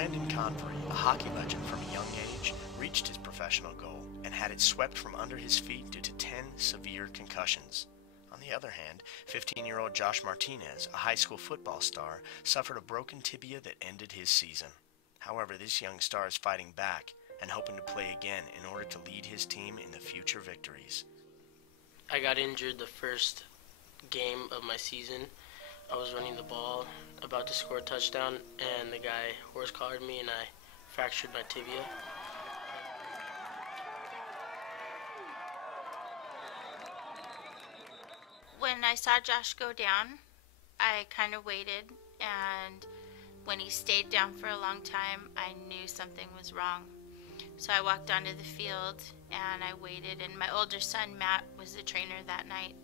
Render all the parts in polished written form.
Brandon Convery, a hockey legend from a young age, reached his professional goal and had it swept from under his feet due to 10 severe concussions. On the other hand, 15-year-old Josh Martinez, a high school football star, suffered a broken tibia that ended his season. However, this young star is fighting back and hoping to play again in order to lead his team in the future victories. I got injured the first game of my season. I was running the ball, about to score a touchdown, and the guy horse-collared me and I fractured my tibia. When I saw Josh go down, I kind of waited, and when he stayed down for a long time, I knew something was wrong. So I walked onto the field and I waited, and my older son Matt was the trainer that night,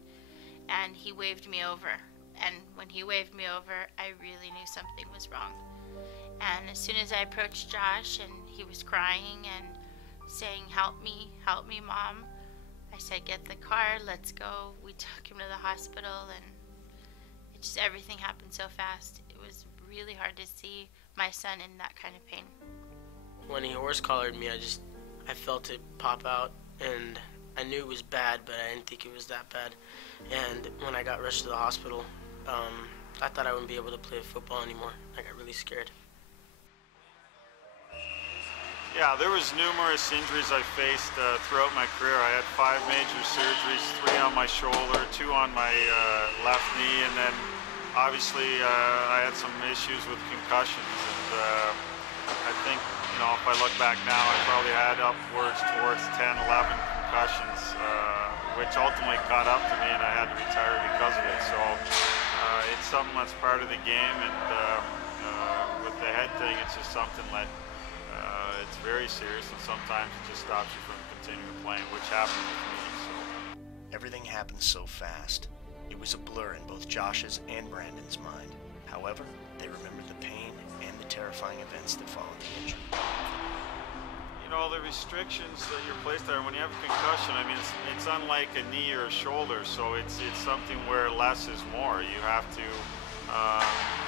and he waved me over. And when he waved me over, I really knew something was wrong. And as soon as I approached Josh and he was crying and saying, help me, Mom," I said, "Get the car, let's go." We took him to the hospital, and everything happened so fast. It was really hard to see my son in that kind of pain. When he horse-collared me, I felt it pop out, and I knew it was bad, but I didn't think it was that bad. And when I got rushed to the hospital, I thought I wouldn't be able to play football anymore. I got really scared. Yeah, there was numerous injuries I faced throughout my career. I had 5 major surgeries, 3 on my shoulder, 2 on my left knee, and then obviously I had some issues with concussions. And I think, if I look back now, I probably had upwards towards 10, 11 concussions, which ultimately caught up to me and I had to retire because of it. So it's something that's part of the game, and with the head thing, it's just something that it's very serious, and sometimes it just stops you from continuing playing, which happened with me. So. Everything happened so fast. It was a blur in both Josh's and Brandon's mind. However, they remembered the pain and the terrifying events that followed the injury. The restrictions that you're placed there, when you have a concussion, I mean, it's unlike a knee or a shoulder, so it's something where less is more. You have to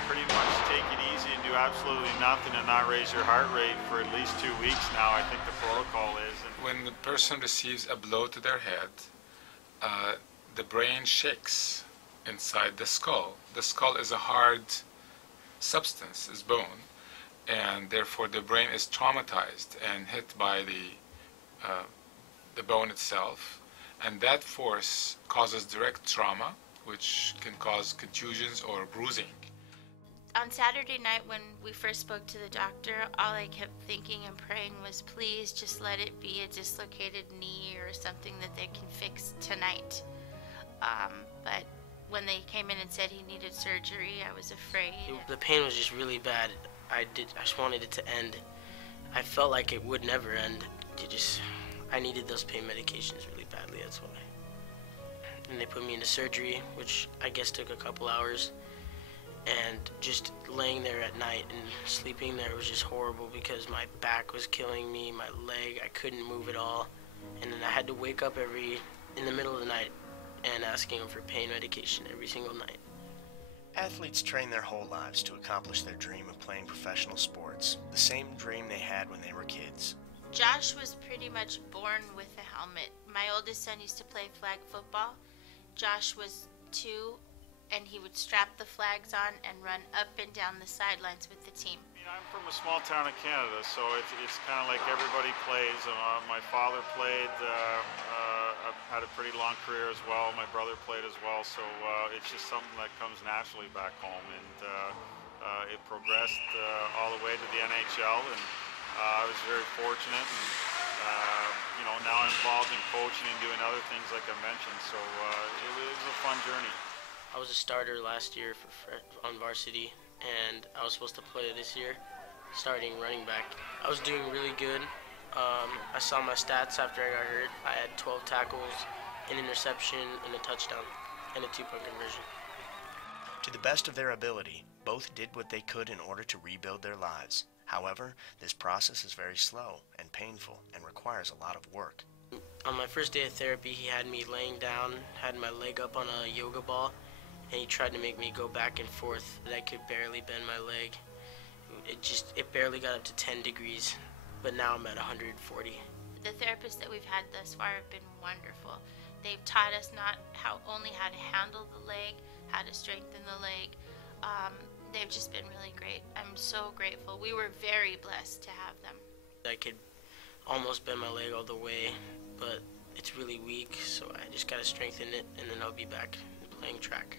pretty much take it easy and do absolutely nothing and not raise your heart rate for at least 2 weeks now, I think the protocol is. When the person receives a blow to their head, the brain shakes inside the skull. The skull is a hard substance, is bone, and therefore the brain is traumatized and hit by the bone itself, and that force causes direct trauma, which can cause contusions or bruising. On Saturday night when we first spoke to the doctor, all I kept thinking and praying was, please just let it be a dislocated knee or something that they can fix tonight. But when they came in and said he needed surgery, I was afraid. The pain was just really bad. I just wanted it to end. I felt like it would never end. I needed those pain medications really badly, that's why. And they put me into surgery, which I guess took a couple hours. And just laying there at night and sleeping there was just horrible because my back was killing me, my leg, I couldn't move at all. And then I had to wake up in the middle of the night and asking them for pain medication every single night. Athletes train their whole lives to accomplish their dream of playing professional sports, the same dream they had when they were kids. Josh was pretty much born with a helmet. My oldest son used to play flag football. Josh was 2, and he would strap the flags on and run up and down the sidelines with the team. I'm from a small town in Canada, so it's kind of like everybody plays. My father played, had a pretty long career as well. My brother played as well, so it's just something that comes naturally back home. And it progressed all the way to the NHL, and I was very fortunate. And, now I'm involved in coaching and doing other things like I mentioned, so it was a fun journey. I was a starter last year on varsity, and I was supposed to play this year, starting running back. I was doing really good. I saw my stats after I got hurt. I had 12 tackles, an interception, and a touchdown, and a 2-point conversion. To the best of their ability, both did what they could in order to rebuild their lives. However, this process is very slow and painful and requires a lot of work. On my first day of therapy, he had me laying down, had my leg up on a yoga ball, and he tried to make me go back and forth, but I could barely bend my leg. it barely got up to 10 degrees, but now I'm at 140. The therapists that we've had thus far have been wonderful. They've taught us not only how to handle the leg, how to strengthen the leg. They've just been really great. I'm so grateful. We were very blessed to have them. I could almost bend my leg all the way, but it's really weak, so I just gotta strengthen it, and then I'll be back playing track.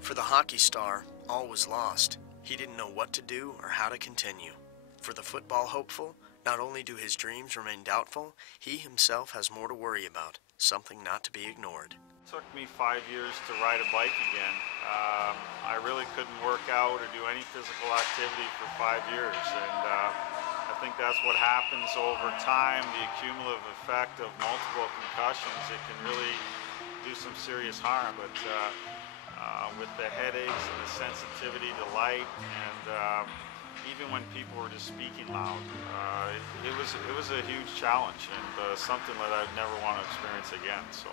For the hockey star, all was lost. He didn't know what to do or how to continue. For the football hopeful, not only do his dreams remain doubtful, he himself has more to worry about, something not to be ignored. It took me 5 years to ride a bike again. I really couldn't work out or do any physical activity for 5 years, and I think that's what happens over time, the cumulative effect of multiple concussions. It can really do some serious harm, but with the headaches and the sensitivity to light, and even when people were just speaking loud, it was a huge challenge, and something that I'd never want to experience again. So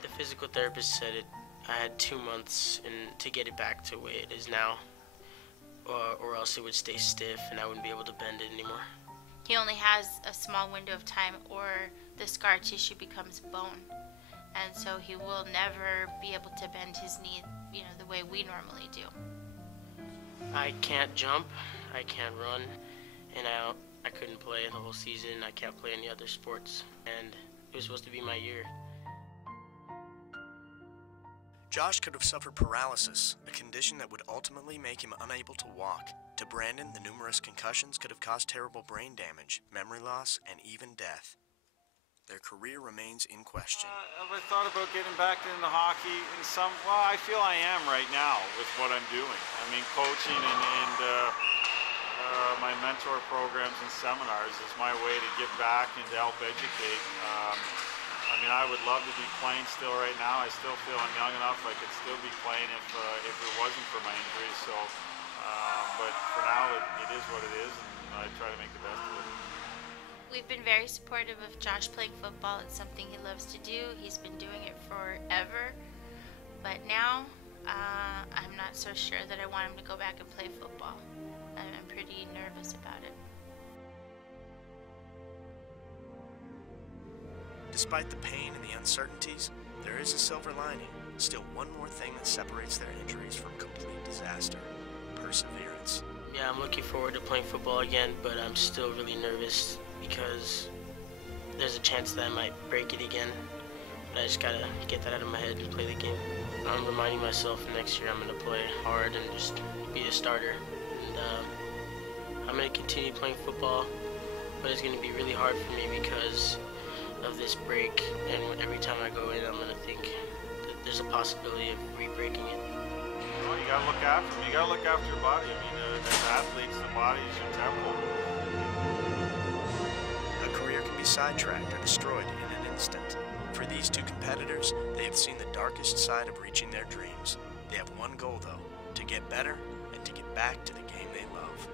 the physical therapist said I had 2 months to get it back to the way it is now, or else it would stay stiff and I wouldn't be able to bend it anymore. He only has a small window of time, or the scar tissue becomes bone, and so he will never be able to bend his knee, the way we normally do. I can't jump, I can't run, and I couldn't play the whole season. I can't play any other sports, and it was supposed to be my year. Josh could have suffered paralysis, a condition that would ultimately make him unable to walk. To Brandon, the numerous concussions could have caused terrible brain damage, memory loss, and even death. Their career remains in question. Have I thought about getting back into hockey in some? Well, I feel I am right now with what I'm doing. I mean, coaching and my mentor programs and seminars is my way to give back and to help educate. I mean, I would love to be playing still right now. I still feel I'm young enough I could still be playing if it wasn't for my injury. So, but for now, it is what it is, and I try to make the best of it. We've been very supportive of Josh playing football. It's something he loves to do. He's been doing it forever. But now, I'm not so sure that I want him to go back and play football. I'm pretty nervous about it. Despite the pain and the uncertainties, there is a silver lining. Still one more thing that separates their injuries from complete disaster: perseverance. Yeah, I'm looking forward to playing football again, but I'm still really nervous because there's a chance that I might break it again. But I just gotta get that out of my head and play the game. I'm reminding myself next year I'm gonna play hard and just be a starter. And I'm gonna continue playing football, but it's gonna be really hard for me because of this break. And every time I go in, I'm gonna think that there's a possibility of re-breaking it. Well, you gotta look after them. You gotta look after your body. I mean, as athletes, the body is your temple. A career can be sidetracked or destroyed in an instant. For these two competitors, they have seen the darkest side of reaching their dreams. They have one goal, though: to get better and to get back to the game they love.